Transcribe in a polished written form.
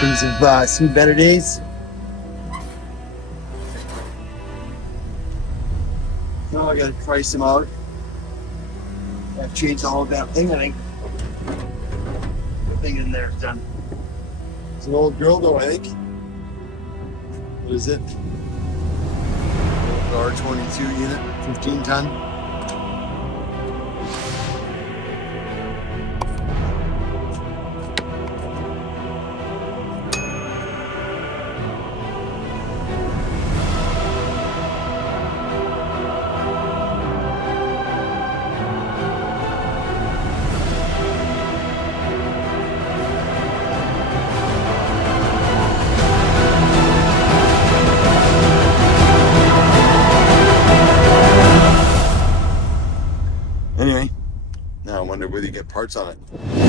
Things have seen better days. So I gotta price them out. I've changed the whole damn thing, I think. Everything in there is done. It's an old girl though, I think. What is it? R22 unit, 15 ton. Anyway, now I wonder whether you get parts on it.